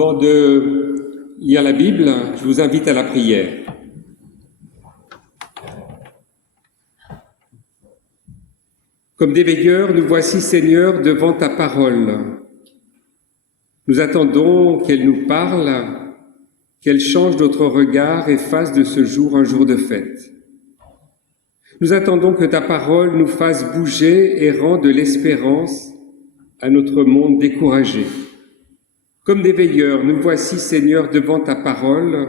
Avant de lire la Bible, je vous invite à la prière. Comme des veilleurs, nous voici, Seigneur, devant ta parole. Nous attendons qu'elle nous parle, qu'elle change notre regard et fasse de ce jour un jour de fête. Nous attendons que ta parole nous fasse bouger et rende de l'espérance à notre monde découragé. Comme des veilleurs, nous voici, Seigneur, devant ta parole,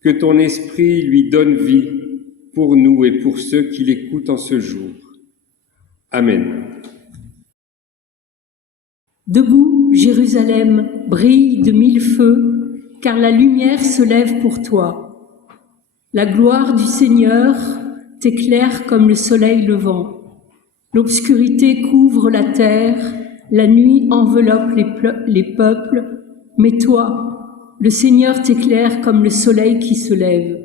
que ton esprit lui donne vie pour nous et pour ceux qui l'écoutent en ce jour. Amen. Debout, Jérusalem, brille de mille feux, car la lumière se lève pour toi. La gloire du Seigneur t'éclaire comme le soleil levant. L'obscurité couvre la terre, la nuit enveloppe les peuples, mais toi, le Seigneur t'éclaire comme le soleil qui se lève.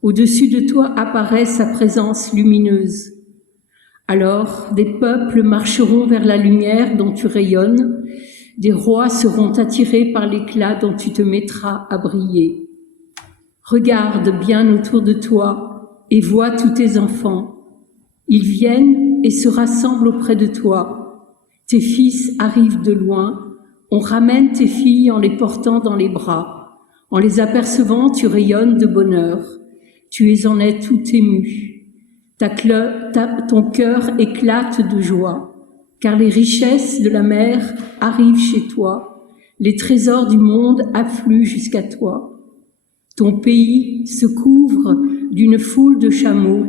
Au-dessus de toi apparaît sa présence lumineuse. Alors, des peuples marcheront vers la lumière dont tu rayonnes, des rois seront attirés par l'éclat dont tu te mettras à briller. Regarde bien autour de toi et vois tous tes enfants. Ils viennent et se rassemblent auprès de toi. Tes fils arrivent de loin, on ramène tes filles en les portant dans les bras. En les apercevant, tu rayonnes de bonheur. Tu en es tout ému. Ton cœur éclate de joie, car les richesses de la mer arrivent chez toi, les trésors du monde affluent jusqu'à toi. Ton pays se couvre d'une foule de chameaux,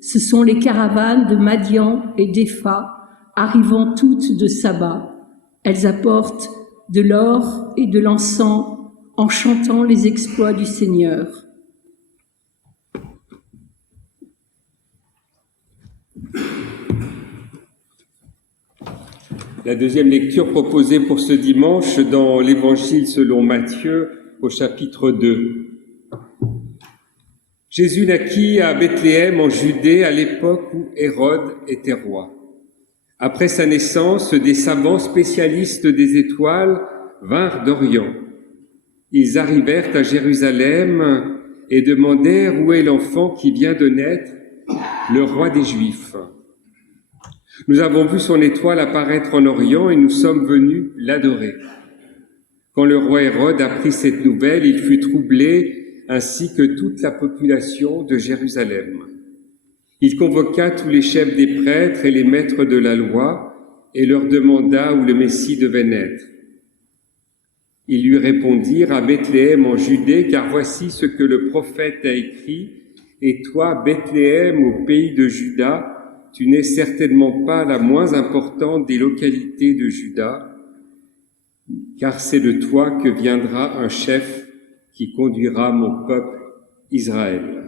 ce sont les caravanes de Madian et d'Épha, arrivant toutes de Saba. Elles apportent de l'or et de l'encens en chantant les exploits du Seigneur. La deuxième lecture proposée pour ce dimanche dans l'Évangile selon Matthieu au chapitre 2. Jésus naquit à Bethléem en Judée à l'époque où Hérode était roi. Après sa naissance, des savants spécialistes des étoiles vinrent d'Orient. Ils arrivèrent à Jérusalem et demandèrent où est l'enfant qui vient de naître, le roi des Juifs. Nous avons vu son étoile apparaître en Orient et nous sommes venus l'adorer. Quand le roi Hérode apprit cette nouvelle, il fut troublé, ainsi que toute la population de Jérusalem. Il convoqua tous les chefs des prêtres et les maîtres de la loi et leur demanda où le Messie devait naître. Ils lui répondirent: à Bethléem en Judée, car voici ce que le prophète a écrit. Et toi, Bethléem, au pays de Juda, tu n'es certainement pas la moins importante des localités de Juda, car c'est de toi que viendra un chef qui conduira mon peuple Israël.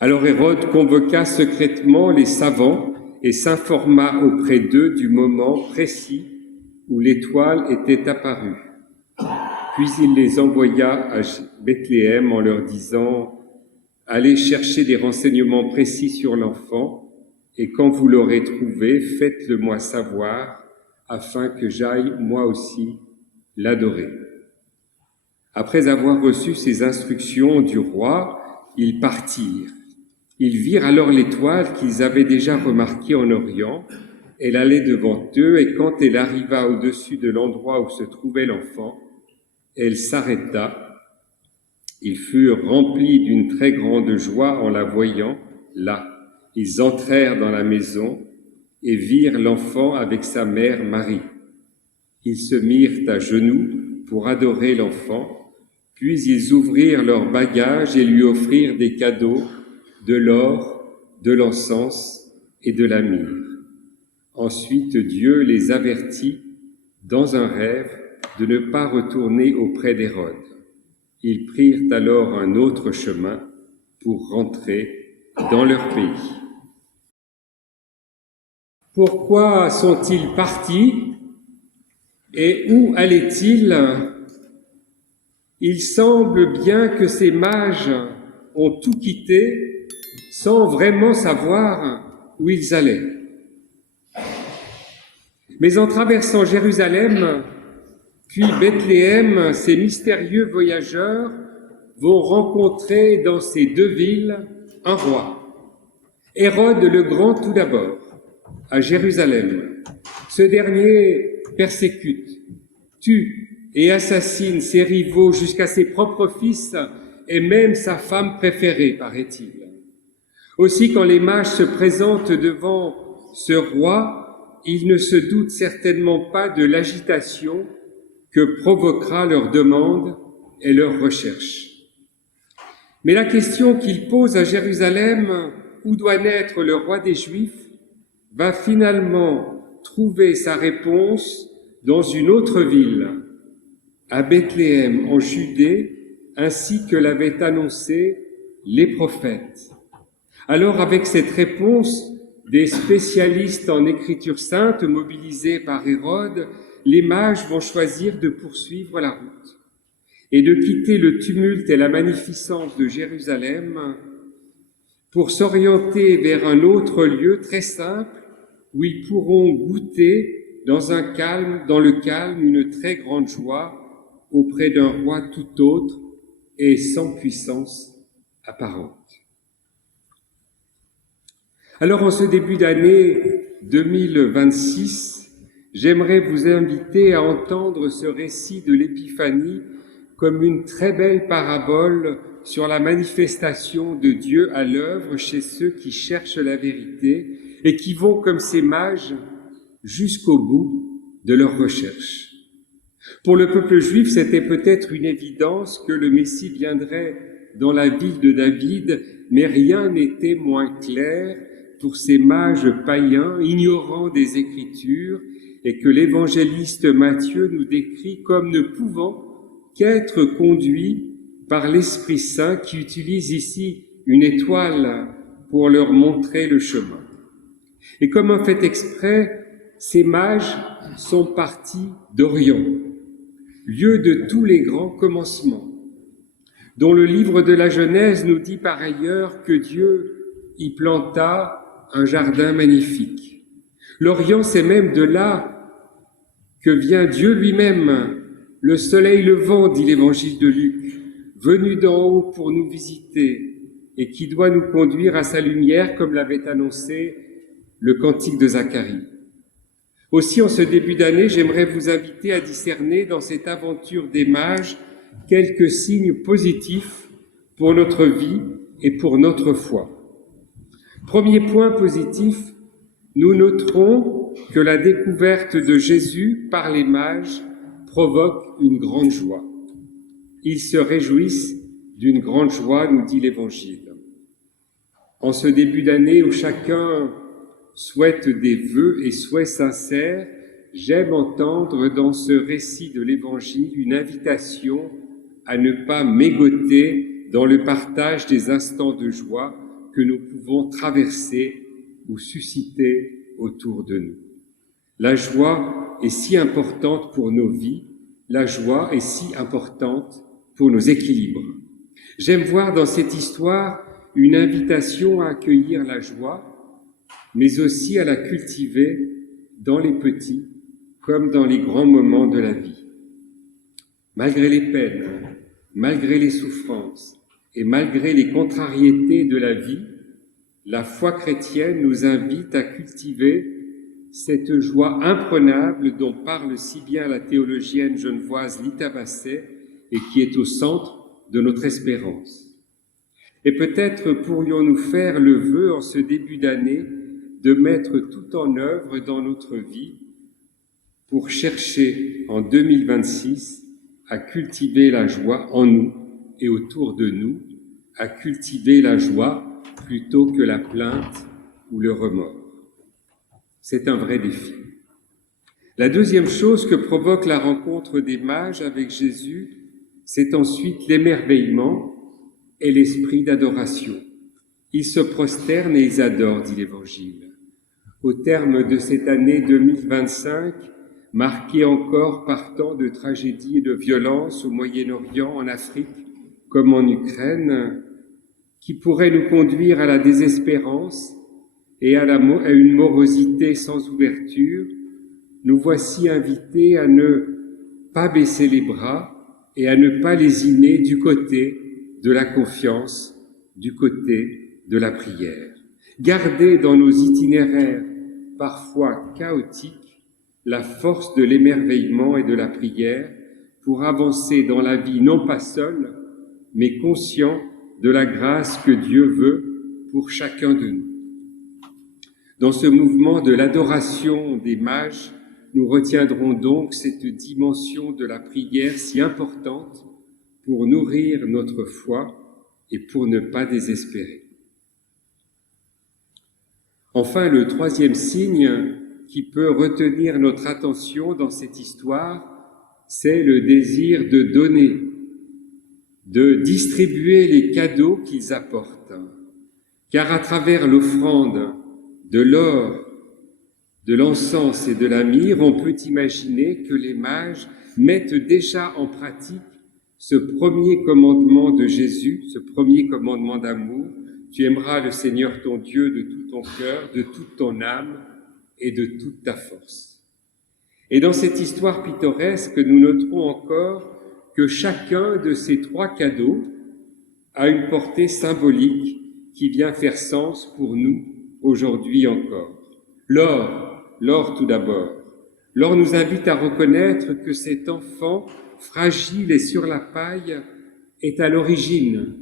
Alors Hérode convoqua secrètement les savants et s'informa auprès d'eux du moment précis où l'étoile était apparue. Puis il les envoya à Bethléem en leur disant: allez chercher des renseignements précis sur l'enfant, et quand vous l'aurez trouvé, faites-le-moi savoir, afin que j'aille moi aussi l'adorer. Après avoir reçu ces instructions du roi, ils partirent. Ils virent alors l'étoile qu'ils avaient déjà remarquée en Orient. Elle allait devant eux, et quand elle arriva au-dessus de l'endroit où se trouvait l'enfant, elle s'arrêta. Ils furent remplis d'une très grande joie en la voyant là. Ils entrèrent dans la maison et virent l'enfant avec sa mère Marie. Ils se mirent à genoux pour adorer l'enfant, puis ils ouvrirent leurs bagages et lui offrirent des cadeaux, de l'or, de l'encens et de la myrrhe. Ensuite, Dieu les avertit dans un rêve de ne pas retourner auprès d'Hérode. Ils prirent alors un autre chemin pour rentrer dans leur pays. Pourquoi sont-ils partis et où allaient-ils? Il semble bien que ces mages ont tout quitté sans vraiment savoir où ils allaient. Mais en traversant Jérusalem, Puis Bethléem, ces mystérieux voyageurs vont rencontrer dans ces deux villes un roi. Hérode le Grand tout d'abord, à Jérusalem. Ce dernier persécute, tue et assassine ses rivaux jusqu'à ses propres fils et même sa femme préférée, paraît-il. Aussi, quand les mages se présentent devant ce roi, ils ne se doutent certainement pas de l'agitation que provoquera leur demande et leur recherche. Mais la question qu'ils posent à Jérusalem, où doit naître le roi des Juifs, va finalement trouver sa réponse dans une autre ville, à Bethléem, en Judée, ainsi que l'avaient annoncé les prophètes. Alors, avec cette réponse des spécialistes en écriture sainte mobilisés par Hérode, les mages vont choisir de poursuivre la route et de quitter le tumulte et la magnificence de Jérusalem pour s'orienter vers un autre lieu très simple où ils pourront goûter dans le calme, une très grande joie auprès d'un roi tout autre et sans puissance apparente. Alors, en ce début d'année 2026, j'aimerais vous inviter à entendre ce récit de l'Épiphanie comme une très belle parabole sur la manifestation de Dieu à l'œuvre chez ceux qui cherchent la vérité et qui vont, comme ces mages, jusqu'au bout de leur recherche. Pour le peuple juif, c'était peut-être une évidence que le Messie viendrait dans la ville de David, mais rien n'était moins clair pour ces mages païens, ignorants des Écritures, et que l'évangéliste Matthieu nous décrit comme ne pouvant qu'être conduits par l'Esprit Saint qui utilise ici une étoile pour leur montrer le chemin. Et comme un fait exprès, ces mages sont partis d'Orient, lieu de tous les grands commencements, dont le livre de la Genèse nous dit par ailleurs que Dieu y planta un jardin magnifique. L'Orient, c'est même de là que vient Dieu lui-même, le soleil levant, dit l'évangile de Luc, venu d'en haut pour nous visiter et qui doit nous conduire à sa lumière, comme l'avait annoncé le cantique de Zacharie. Aussi, en ce début d'année, j'aimerais vous inviter à discerner dans cette aventure des mages quelques signes positifs pour notre vie et pour notre foi. Premier point positif, nous noterons que la découverte de Jésus par les mages provoque une grande joie. Ils se réjouissent d'une grande joie, nous dit l'Évangile. En ce début d'année où chacun souhaite des vœux et souhaits sincères, j'aime entendre dans ce récit de l'Évangile une invitation à ne pas mégoter dans le partage des instants de joie que nous pouvons traverser ou susciter autour de nous. La joie est si importante pour nos vies, la joie est si importante pour nos équilibres. J'aime voir dans cette histoire une invitation à accueillir la joie, mais aussi à la cultiver dans les petits comme dans les grands moments de la vie. Malgré les peines, malgré les souffrances et malgré les contrariétés de la vie, la foi chrétienne nous invite à cultiver cette joie imprenable dont parle si bien la théologienne genevoise Lita Basset et qui est au centre de notre espérance. Et peut-être pourrions-nous faire le vœu en ce début d'année de mettre tout en œuvre dans notre vie pour chercher en 2026 à cultiver la joie en nous et autour de nous, à cultiver la joie plutôt que la plainte ou le remords. C'est un vrai défi. La deuxième chose que provoque la rencontre des mages avec Jésus, c'est ensuite l'émerveillement et l'esprit d'adoration. Ils se prosternent et ils adorent, dit l'Évangile. Au terme de cette année 2025, marquée encore par tant de tragédies et de violences au Moyen-Orient, en Afrique comme en Ukraine, qui pourraient nous conduire à la désespérance et à une morosité sans ouverture, nous voici invités à ne pas baisser les bras et à ne pas lésiner du côté de la confiance, du côté de la prière. Garder dans nos itinéraires parfois chaotiques la force de l'émerveillement et de la prière pour avancer dans la vie non pas seul, mais conscient de la grâce que Dieu veut pour chacun de nous. Dans ce mouvement de l'adoration des mages, nous retiendrons donc cette dimension de la prière si importante pour nourrir notre foi et pour ne pas désespérer. Enfin, le troisième signe qui peut retenir notre attention dans cette histoire, c'est le désir de donner, de distribuer les cadeaux qu'ils apportent. Car à travers l'offrande de l'or, de l'encens et de la myrrhe, on peut imaginer que les mages mettent déjà en pratique ce premier commandement de Jésus, ce premier commandement d'amour. Tu aimeras le Seigneur ton Dieu de tout ton cœur, de toute ton âme et de toute ta force. Et dans cette histoire pittoresque, nous noterons encore que chacun de ces trois cadeaux a une portée symbolique qui vient faire sens pour nous aujourd'hui encore. L'or tout d'abord. L'or nous invite à reconnaître que cet enfant fragile et sur la paille est à l'origine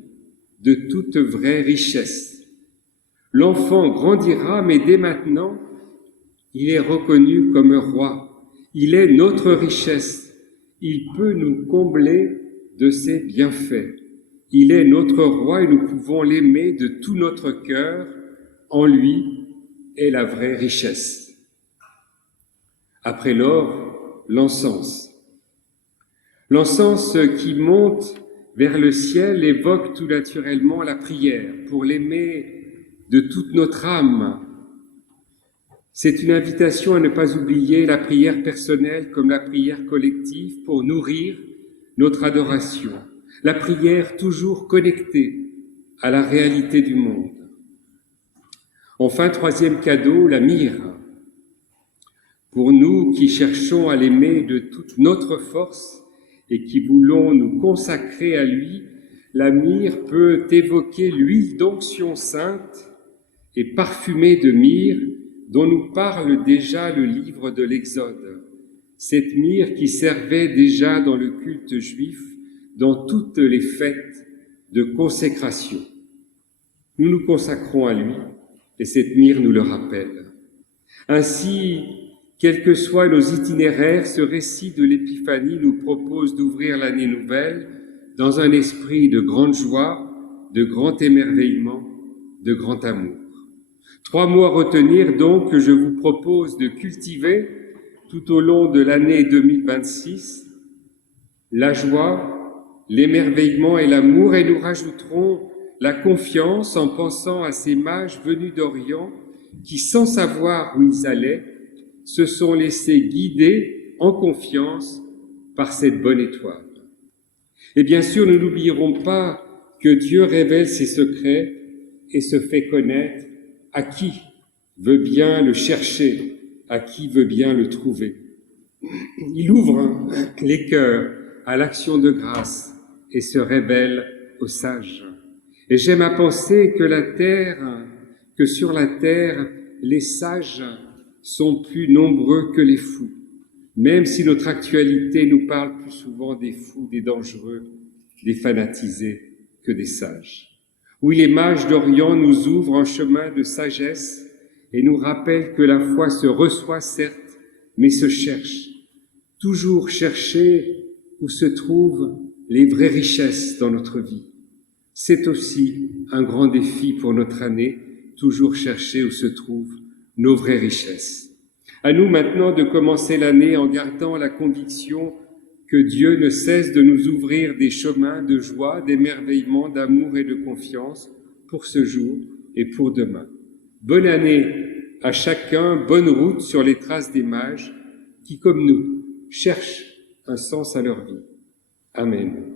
de toute vraie richesse. L'enfant grandira, mais dès maintenant, il est reconnu comme roi. Il est notre richesse. Il peut nous combler de ses bienfaits. Il est notre roi et nous pouvons l'aimer de tout notre cœur. En lui est la vraie richesse. Après l'or, l'encens. L'encens qui monte vers le ciel évoque tout naturellement la prière, pour l'aimer de toute notre âme. C'est une invitation à ne pas oublier la prière personnelle comme la prière collective pour nourrir notre adoration. La prière toujours connectée à la réalité du monde. Enfin, troisième cadeau, la myrrhe. Pour nous qui cherchons à l'aimer de toute notre force et qui voulons nous consacrer à lui, la myrrhe peut évoquer l'huile d'onction sainte et parfumée de myrrhe dont nous parle déjà le livre de l'Exode. Cette myrrhe qui servait déjà dans le culte juif, dans toutes les fêtes de consécration. Nous nous consacrons à lui et cette myrrhe nous le rappelle. Ainsi, quels que soient nos itinéraires, ce récit de l'Épiphanie nous propose d'ouvrir l'année nouvelle dans un esprit de grande joie, de grand émerveillement, de grand amour. 3 mots à retenir donc que je vous propose de cultiver tout au long de l'année 2026, la joie, l'émerveillement et l'amour, et nous rajouterons la confiance en pensant à ces mages venus d'Orient qui, sans savoir où ils allaient, se sont laissés guider en confiance par cette bonne étoile. Et bien sûr, nous n'oublierons pas que Dieu révèle ses secrets et se fait connaître à qui veut bien le chercher, à qui veut bien le trouver. Il ouvre les cœurs à l'action de grâce et se révèle aux sages. Et j'aime à penser que sur la terre, les sages sont plus nombreux que les fous, même si notre actualité nous parle plus souvent des fous, des dangereux, des fanatisés que des sages. Oui, les mages d'Orient nous ouvrent un chemin de sagesse et nous rappellent que la foi se reçoit certes, mais se cherche. Toujours chercher où se trouvent les vraies richesses dans notre vie. C'est aussi un grand défi pour notre année, toujours chercher où se trouvent nos vraies richesses. À nous maintenant de commencer l'année en gardant la conviction que Dieu ne cesse de nous ouvrir des chemins de joie, d'émerveillement, d'amour et de confiance pour ce jour et pour demain. Bonne année à chacun, bonne route sur les traces des mages qui, comme nous, cherchent un sens à leur vie. Amen.